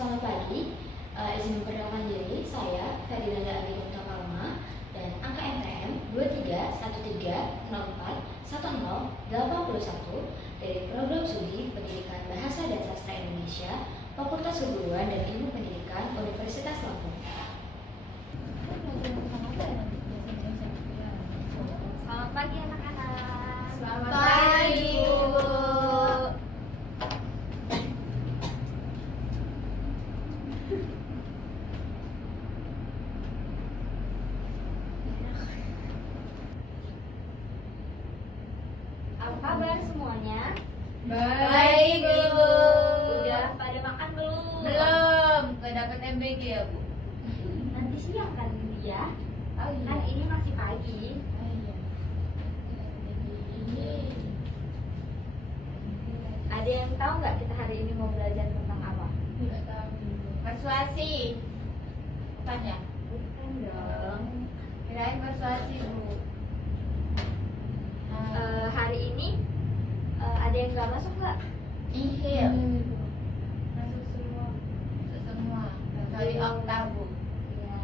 Selamat pagi, izin memperkenalkan diri, saya Ferdinanda Agita Palma dan angka NPM 2313041081 dari Program Studi Pendidikan Bahasa dan Sastra Indonesia, Fakultas Keguruan dan Ilmu Pendidikan Universitas Lampung. Selamat pagi anak-anak. Selamat pagi, Bu. Apa kabar semuanya? Baik, Bu. Udah pada makan belum? Belum, gak dapat MBG ya, Bu? Nanti siang kan ya? Oh, iya. Kan ini masih pagi. Ada yang tahu nggak kita hari ini mau belajar tentang apa? Nggak tahu. Persuasi. Bukan ya? Bukan dong. Kirain persuasi, Bu. Hari ini ada yang nggak masuk nggak? Iya. Masuk semua. Masuk semua. Kecuali Okta, Bu. Iya.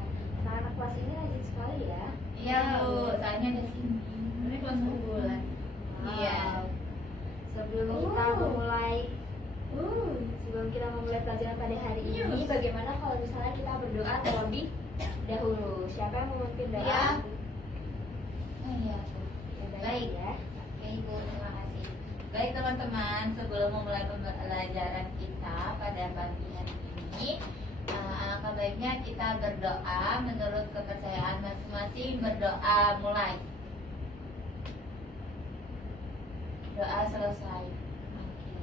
Anak-anak kelas ini rajin sekali ya. Iya, Bu. Soalnya ada sini. Ini kelas unggulan. Iya. Sebelum kita memulai pelajaran pada hari ini, bagaimana kalau misalnya kita berdoa terlebih dahulu? Siapa yang mau memimpin doa? Iya. Oh iya, Bu. Ya, Baik ya. Oke, Ibu, terima kasih. Baik teman-teman, sebelum memulai pembelajaran kita pada pagi hari ini, alangkah baiknya kita berdoa menurut kepercayaan masing-masing. Berdoa mulai. Doa selesai. Oke.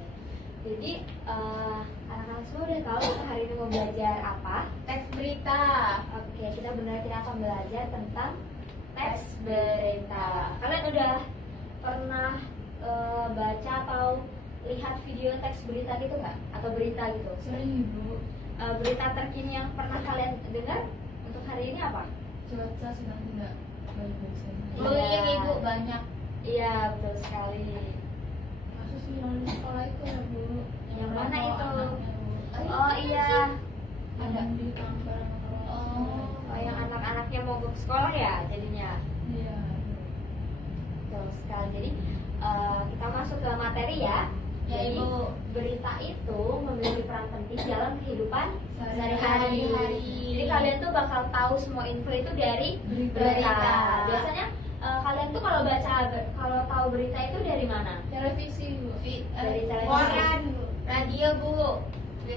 Jadi anak-anak semua udah tahu kita hari ini mau belajar apa? Teks berita. Oke, kita benar-benar akan belajar tentang teks berita. Kalian udah pernah baca atau lihat video teks berita gitu nggak? Atau berita gitu? Sering, Ibu. Berita terkini yang pernah kalian dengar untuk hari ini apa? Cuaca sedang tidak baik-baik saja. Iya. Oh iya, Ibu, banyak. Iya, betul sekali. Kasus viral di sekolah itu ya, Bu. Yang mana itu? Anaknya, Bu. Oh iya. Ada di kantor. Oh, yang anak-anaknya mogok sekolah ya jadinya. Iya. Betul sekali. Jadi kita masuk ke materi ya. Ya, Jadi Ibu. berita itu memiliki peran penting dalam kehidupan Sehari-hari. sehari-hari. Jadi kalian tuh bakal tahu semua info itu dari berita. Biasanya kalian tuh kalau tahu berita itu dari mana? Televisi, Bu. Dari televisi. Koran, radio, Bu.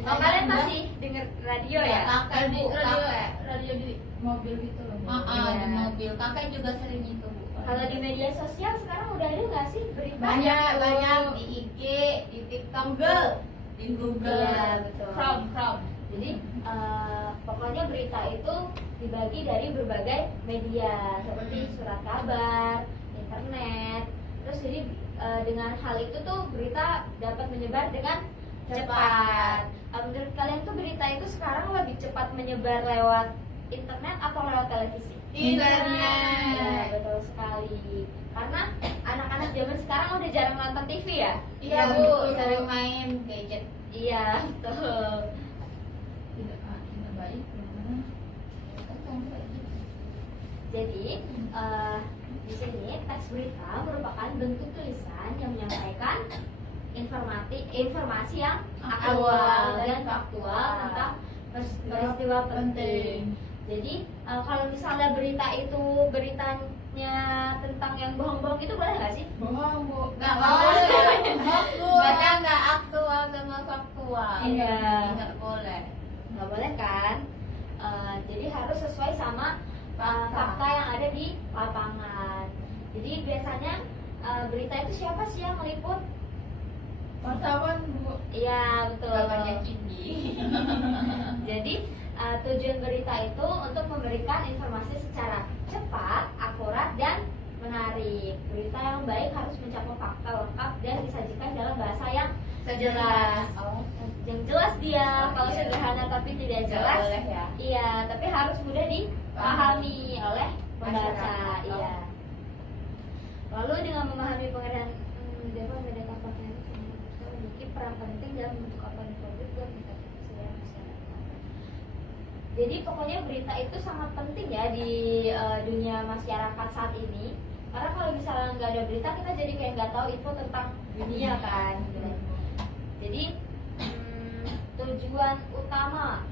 Oh, kalian masih denger radio ya? Kakek, Bu. Kakek. Radio di mobil gitu loh. Di Iya. mobil. Kakek juga sering itu, Bu. Kalau di media sosial sekarang udah ada nggak sih berita? Banyak di IG, di TikTok, di Google. Iya, betul. Chrome. Jadi pokoknya berita itu dibagi dari berbagai media seperti surat kabar, internet. Terus jadi dengan hal itu tuh berita dapat menyebar dengan cepat. Menurut kalian tuh berita itu sekarang lebih cepat menyebar lewat internet atau lewat televisi? Internet. Ya, betul sekali. Karena anak-anak zaman sekarang udah jarang nonton TV ya? Iya, Bu. Sering main gadget. Iya, betul. Tidak baik karena Jadi di sini teks berita merupakan bentuk tulisan yang menyampaikan informasi yang aktual dan faktual tentang peristiwa penting. Jadi kalau misalnya berita itu beritanya tentang yang bohong-bohong itu boleh nggak sih? bohong, Bu. Nggak boleh. Karena nggak aktual sama faktual. Iya. Nggak boleh. Nggak boleh kan? Jadi harus sesuai sama fakta yang ada di lapangan. Jadi biasanya berita itu siapa sih yang meliput? Wartawan, Bu. Iya, betul. Bapaknya Cindy. Jadi tujuan berita itu untuk memberikan informasi secara cepat, akurat, dan menarik. Berita yang baik harus mencakup fakta lengkap dan disajikan dalam bahasa yang jelas. Oh. Yang jelas dia, kalau Iya. sederhana tapi tidak Nggak jelas. boleh ya. Iya, tapi harus mudah dipahami oleh pembaca. Masyarakat. Iya. Lalu dengan memahami pengertian dapat membedakan fakta itu memiliki peran penting dalam membentuk apa yang publik dan masyarakat. Jadi pokoknya berita itu sangat penting ya di dunia masyarakat saat ini. Karena kalau misalnya nggak ada berita, kita jadi kayak nggak tahu info tentang dunia kan. Gitu. Jadi tujuan utama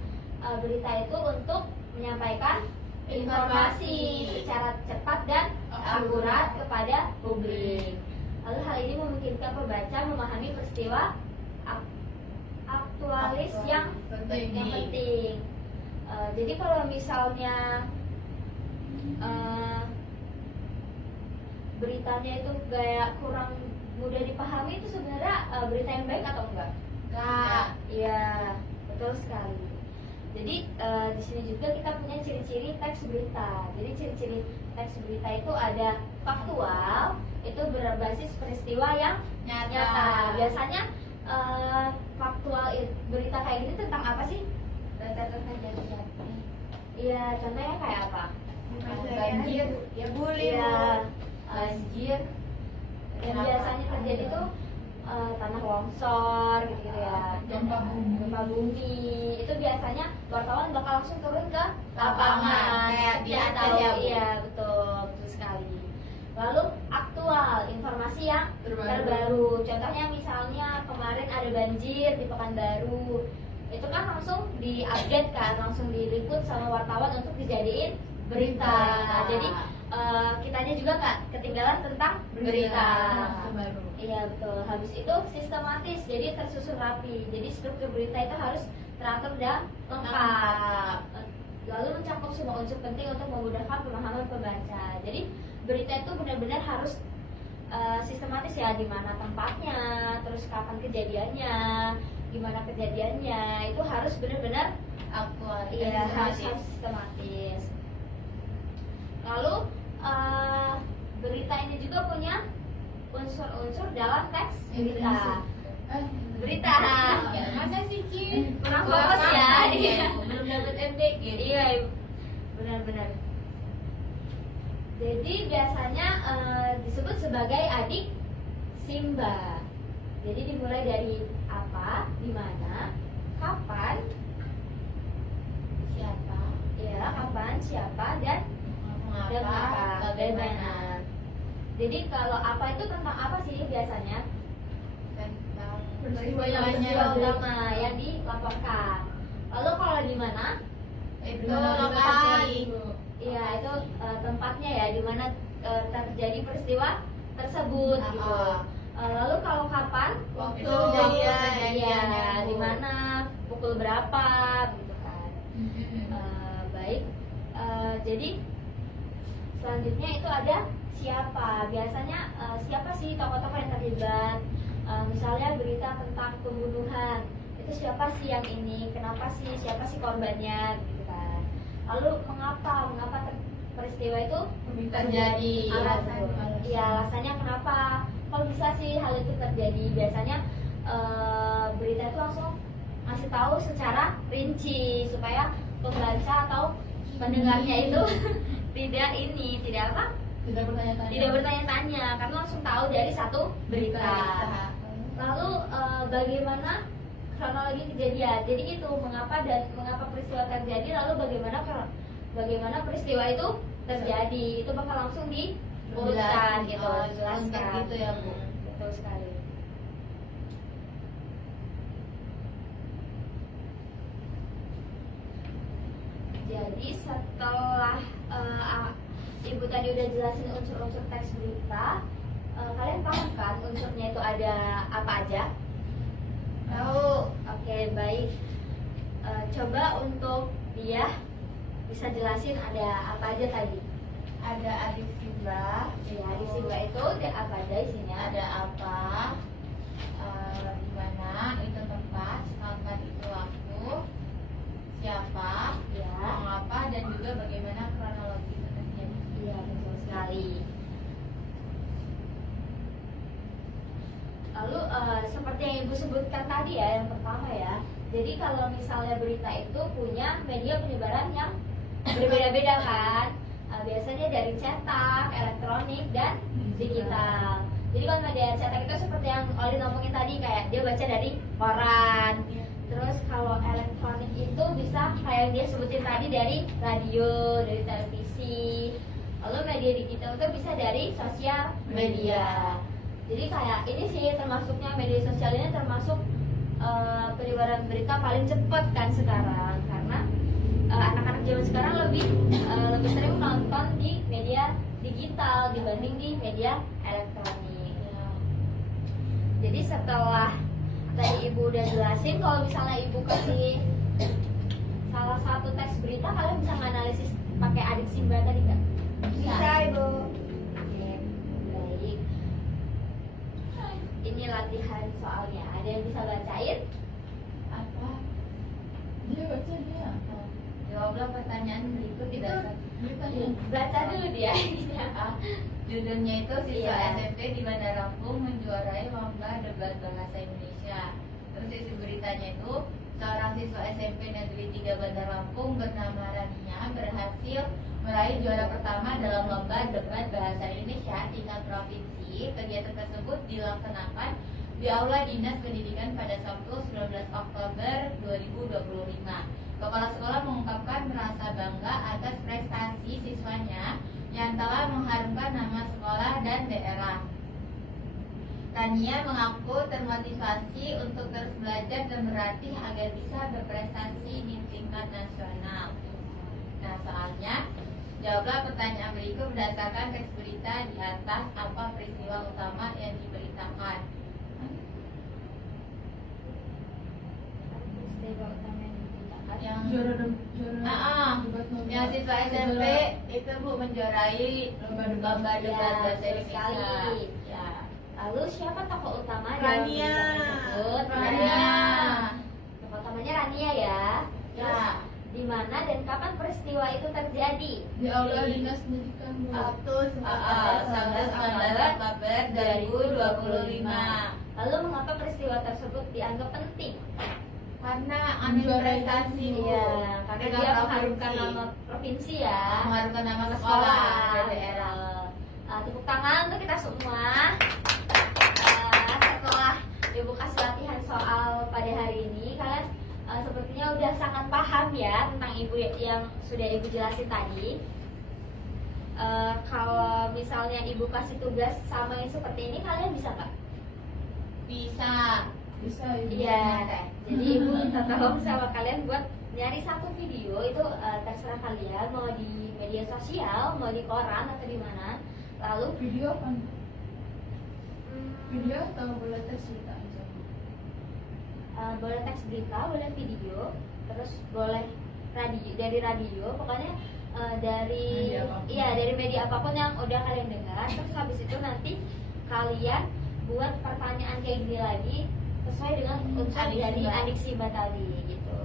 berita itu untuk menyampaikan informasi secara cepat dan akurat kepada publik. Lalu hal ini memungkinkan pembaca memahami peristiwa aktualis yang penting. Jadi kalau misalnya beritanya itu kayak kurang mudah dipahami, itu sebenarnya berita yang baik atau enggak? Kak, Iya, betul sekali. Jadi di sini juga kita punya ciri-ciri teks berita. Jadi ciri-ciri teks berita itu ada faktual, itu berbasis peristiwa yang nyata. Biasanya faktual berita kayak gini tentang apa sih? berdasarkan kejadian. Iya, contohnya kayak apa? Banjir, ya bully, Iya, banjir. yang biasanya terjadi tuh tanah longsor gitu ya, gempa bumi. Itu biasanya wartawan bakal langsung turun ke lapangan kayak di biar atas tahu. ya, Bu. Iya, betul sekali. Lalu aktual, informasi yang terbaru. Contohnya misalnya kemarin ada banjir di Pekanbaru, itu kan langsung diupdate kan, langsung diliput sama wartawan untuk dijadiin berita. Nah, jadi kitanya juga nggak ketinggalan tentang berita. Iya betul. Habis itu sistematis, jadi tersusun rapi. Jadi struktur berita itu harus teratur dan lengkap. Lalu mencakup semua unsur penting untuk memudahkan pemahaman pembaca. Jadi berita itu benar-benar harus sistematis ya, di mana tempatnya, terus kapan kejadiannya, gimana kejadiannya, itu harus benar-benar Aktual. iya harus sistematis. Lalu berita ini juga punya unsur-unsur dalam teks berita. Berita. Masa sih, Cin? Kurang fokus ya. Iya. Belum dapat MDG. Iya, benar-benar. Jadi biasanya disebut sebagai adik Simba. Jadi dimulai dari apa, di mana, kapan, Siapa? ya kapan, siapa, dan Mengapa? bagaimana. Jadi kalau apa itu tentang apa sih biasanya? Tentang Peristiwa yang Peristiwa terjadi. utama yang dilaporkan. Lalu kalau di mana? itu Di mana lokasi. Iya, itu tempatnya ya, di mana terjadi peristiwa tersebut gitu. Lalu kalau kapan? Waktu Iya, kejadiannya, Bu. di mana, pukul berapa gitu kan. Baik. Jadi selanjutnya itu ada siapa. Biasanya siapa sih tokoh-tokoh yang terlibat? Misalnya berita tentang pembunuhan, itu siapa sih yang ini? Kenapa sih? Siapa sih korbannya? Gitu kan. Lalu mengapa peristiwa itu Terjadi. Iya, alasannya kenapa? Kalau bisa sih hal itu terjadi. Biasanya berita itu langsung ngasih tahu secara rinci supaya pembaca atau pendengarnya itu tidak apa? Tidak bertanya-tanya. Tidak bertanya-tanya, karena langsung tahu dari satu berita. Lalu bagaimana kronologi kejadian? Jadi itu mengapa peristiwa terjadi, lalu bagaimana peristiwa itu terjadi, itu bakal langsung diurutkan gitu, dijelaskan. Gitu ya, Bu. Betul sekali. Jadi setelah Ibu tadi udah jelasin unsur-unsur teks berita, kalian paham kan unsurnya itu ada apa aja? Tahu. Oke, baik. Coba untuk dia bisa jelasin ada apa aja tadi? Ada adik Simba. Ya, di Simba itu ada apa aja isinya? Ada apa? Di mana itu tempat, kapan itu waktu, siapa, Ya. mengapa, dan juga bagaimana kronologi itu terjadi. Iya, betul sekali. Lalu seperti yang Ibu sebutkan tadi ya, yang pertama ya. Jadi kalau misalnya berita itu punya media penyebaran yang berbeda-beda kan. Biasanya dari cetak, elektronik, dan digital. Jadi kalau media cetak itu seperti yang Olin ngomongin tadi, kayak dia baca dari koran. Terus kalau elektronik itu itu bisa kayak dia sebutin tadi dari radio, dari televisi. Lalu media digital itu bisa dari sosial media. Jadi kayak ini sih termasuknya media sosial ini termasuk penyebaran berita paling cepat kan sekarang, karena anak-anak zaman sekarang lebih sering menonton di media digital dibanding di media elektronik. Jadi setelah tadi ibu udah jelasin, kalau misalnya ibu kasih salah satu teks berita, kalian bisa menganalisis pakai adik Simba tadi nggak? Bisa, Ibu. Oke, baik. Ini latihan soalnya. Ada yang bisa bacain? Apa? Dia baca dia. Jawablah pertanyaan berikut tidak Beritanya. Baca dulu dia. Judulnya itu siswa Iya. SMP di Bandar Lampung menjuarai lomba debat bahasa Indonesia. Terus isi beritanya itu seorang siswa SMP Negeri 3 Bandar Lampung bernama Rania berhasil meraih juara pertama dalam lomba debat bahasa Indonesia tingkat provinsi. Kegiatan tersebut dilaksanakan di Aula Dinas Pendidikan pada Sabtu 19 Oktober 2025. Kepala sekolah mengungkapkan merasa bangga atas prestasi siswanya yang telah mengharumkan nama sekolah dan daerah. Rania mengaku termotivasi untuk terus belajar dan berlatih agar bisa berprestasi di tingkat nasional. Nah, soalnya jawablah pertanyaan berikut berdasarkan teks berita di atas. Apa peristiwa utama yang diberitakan? Peristiwa utama yang diberitakan. Yang Juara yang debat lomba. siswa SMP itu Bu menjuarai lomba debat Ya, bahasa betul Indonesia. sekali. Ya. Lalu siapa tokoh utama dalam Rania. berita tersebut? Rania. Tokoh utamanya Rania ya. Ya. Di mana dan kapan peristiwa itu terjadi? Di Aula Dinas Pendidikan. Bu. Sabtu 19 Oktober 2025. Lalu mengapa peristiwa tersebut dianggap penting? Karena ambil prestasi Bu. Iya, karena Dengan dia mengharumkan provinsi. nama provinsi ya. Mengharumkan nama sekolah dan daerah. Tepuk tangan untuk kita semua. Setelah ibu kasih latihan soal pada hari ini, kalian sepertinya udah sangat paham ya tentang ibu yang sudah ibu jelasin tadi. Kalau misalnya ibu kasih tugas sama yang seperti ini, kalian bisa nggak? Bisa. Bisa Ibu. Iya, jadi ibu minta tolong sama kalian buat nyari satu video itu terserah kalian, mau di media sosial, mau di koran atau di mana. Lalu Video kan? hmm, Video atau boleh teks cerita aja? boleh teks berita, boleh video, terus boleh radio, dari radio, pokoknya dari Media apapun. iya dari media apapun yang udah kalian dengar. Terus habis itu nanti kalian buat pertanyaan kayak gini lagi sesuai dengan unsur Adik dari Simba. adik Simba tadi gitu.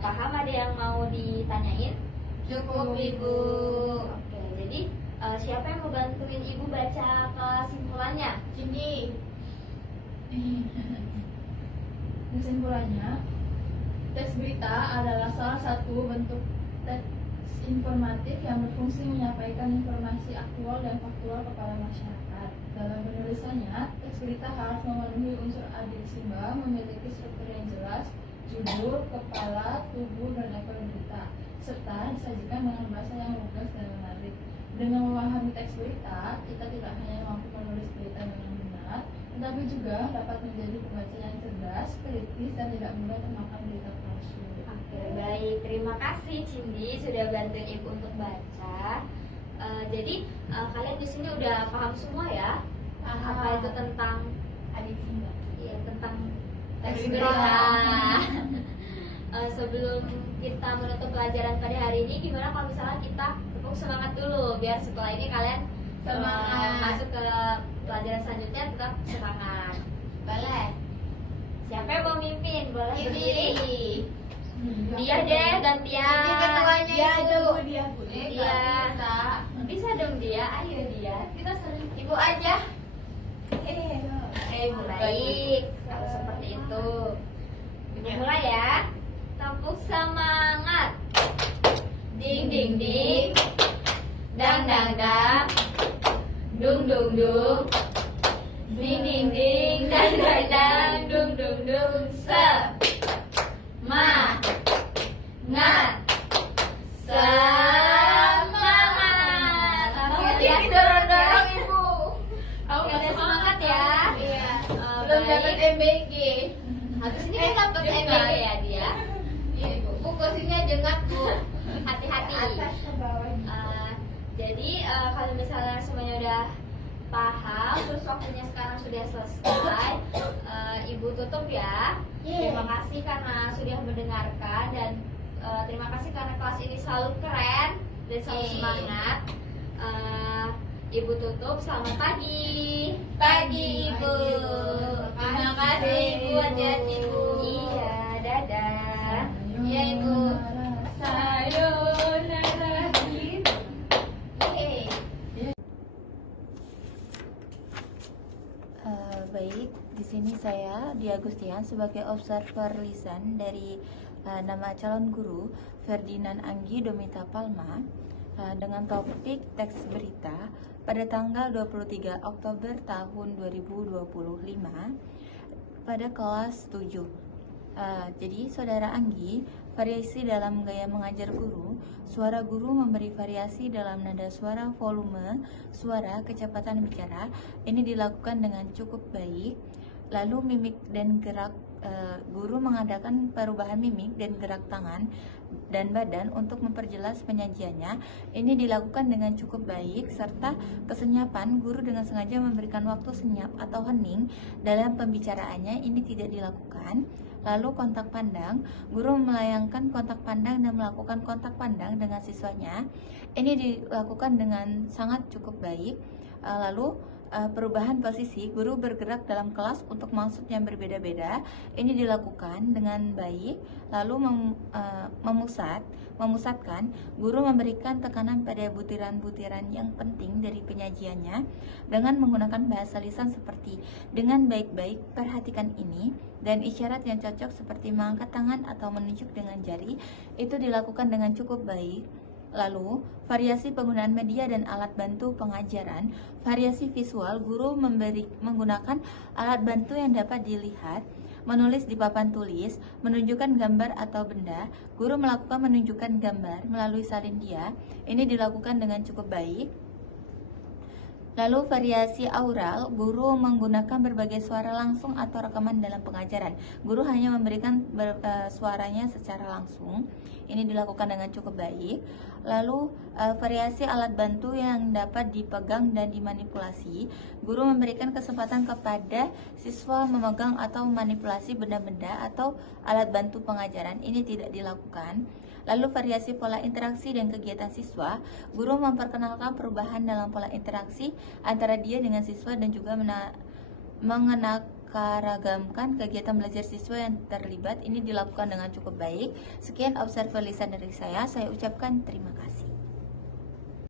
Paham? Ada yang mau ditanyain? Cukup Ibu. Oke, jadi siapa yang mau bantuin ibu baca kesimpulannya? Cindy. Kesimpulannya, teks berita adalah salah satu bentuk teks informatif yang berfungsi menyampaikan informasi aktual dan faktual kepada masyarakat. Dalam penulisannya, teks berita harus memenuhi unsur adik Simba, memiliki struktur yang jelas, judul, kepala, tubuh, dan ekor berita, serta disajikan dengan bahasa yang lugas dan menarik. Dengan memahami teks berita, kita tidak hanya mampu menulis berita dengan benar, tetapi juga dapat menjadi pembaca yang cerdas, kritis, dan tidak mudah termakan berita palsu. Oke, baik. Terima kasih Cindy sudah bantuin ibu untuk baca. Jadi kalian di sini udah paham semua ya? Apa itu tentang Adik Simba. iya, tentang teks Berita. berita. Sebelum kita menutup pelajaran pada hari ini, gimana kalau misalnya kita tepuk semangat dulu biar setelah ini kalian Semangat. masuk ke pelajaran selanjutnya tetap semangat. Boleh. Siapa yang mau mimpin? Boleh berdiri. Cindy. Dia deh gantian. Ini ketuanya Ya, Ibu. ada Bu, dia Bu. Nggak Iya. bisa. Bisa dong dia, ayo dia. Kita sering Ibu aja. Ibu baik. Kalau seperti itu, Ibu mulai ya. Tepuk semangat. Ding ding ding. Dang dang dang. Dung dung dung. Ding ding ding. Dang dang dang. Dung dung dung. Se. Ma. MBG ya dia. Iya ibu, bu kursinya jengak bu. Hati-hati. Atas ke bawah. Jadi kalau misalnya semuanya udah paham, terus waktunya sekarang sudah selesai, Ibu tutup ya. Terima kasih karena sudah mendengarkan dan terima kasih karena kelas ini selalu keren dan selalu semangat. Ibu tutup, selamat pagi. Pagi ibu. Terima kasih ibu, hati-hati ibu. Iya, dadah. Iya ibu. Sayonara. Baik, di sini saya Dia Agustian sebagai observer lisan dari nama calon guru Ferdinand Anggi Domita Palma dengan topik teks berita pada tanggal 23 Oktober tahun 2025 pada kelas 7. Jadi saudara Anggi, variasi dalam gaya mengajar guru, suara guru memberi variasi dalam nada suara, volume suara, kecepatan bicara. Ini dilakukan dengan cukup baik. Lalu mimik dan gerak, guru mengadakan perubahan mimik dan gerak tangan dan badan untuk memperjelas penyajiannya. Ini dilakukan dengan cukup baik, serta kesenyapan guru dengan sengaja memberikan waktu senyap atau hening dalam pembicaraannya. Ini tidak dilakukan. Lalu kontak pandang, guru melayangkan kontak pandang dan melakukan kontak pandang dengan siswanya. Ini dilakukan dengan sangat cukup baik. Lalu perubahan posisi, guru bergerak dalam kelas untuk maksud yang berbeda-beda. Ini dilakukan dengan baik. Lalu memusatkan, guru memberikan tekanan pada butiran-butiran yang penting dari penyajiannya dengan menggunakan bahasa lisan seperti dengan baik-baik, perhatikan ini, dan isyarat yang cocok seperti mengangkat tangan atau menunjuk dengan jari. Itu dilakukan dengan cukup baik. Lalu, variasi penggunaan media dan alat bantu pengajaran. Variasi visual, guru menggunakan alat bantu yang dapat dilihat, menulis di papan tulis, menunjukkan gambar atau benda. Guru melakukan menunjukkan gambar melalui salin dia. Ini dilakukan dengan cukup baik. Lalu variasi aural, guru menggunakan berbagai suara langsung atau rekaman dalam pengajaran. Guru hanya memberikan suaranya secara langsung. Ini dilakukan dengan cukup baik. Lalu variasi alat bantu yang dapat dipegang dan dimanipulasi. Guru memberikan kesempatan kepada siswa memegang atau memanipulasi benda-benda atau alat bantu pengajaran. Ini tidak dilakukan. Lalu variasi pola interaksi dan kegiatan siswa, guru memperkenalkan perubahan dalam pola interaksi antara dia dengan siswa dan juga mengenakaragamkan kegiatan belajar siswa yang terlibat. Ini dilakukan dengan cukup baik. Sekian observer lisan dari saya ucapkan terima kasih.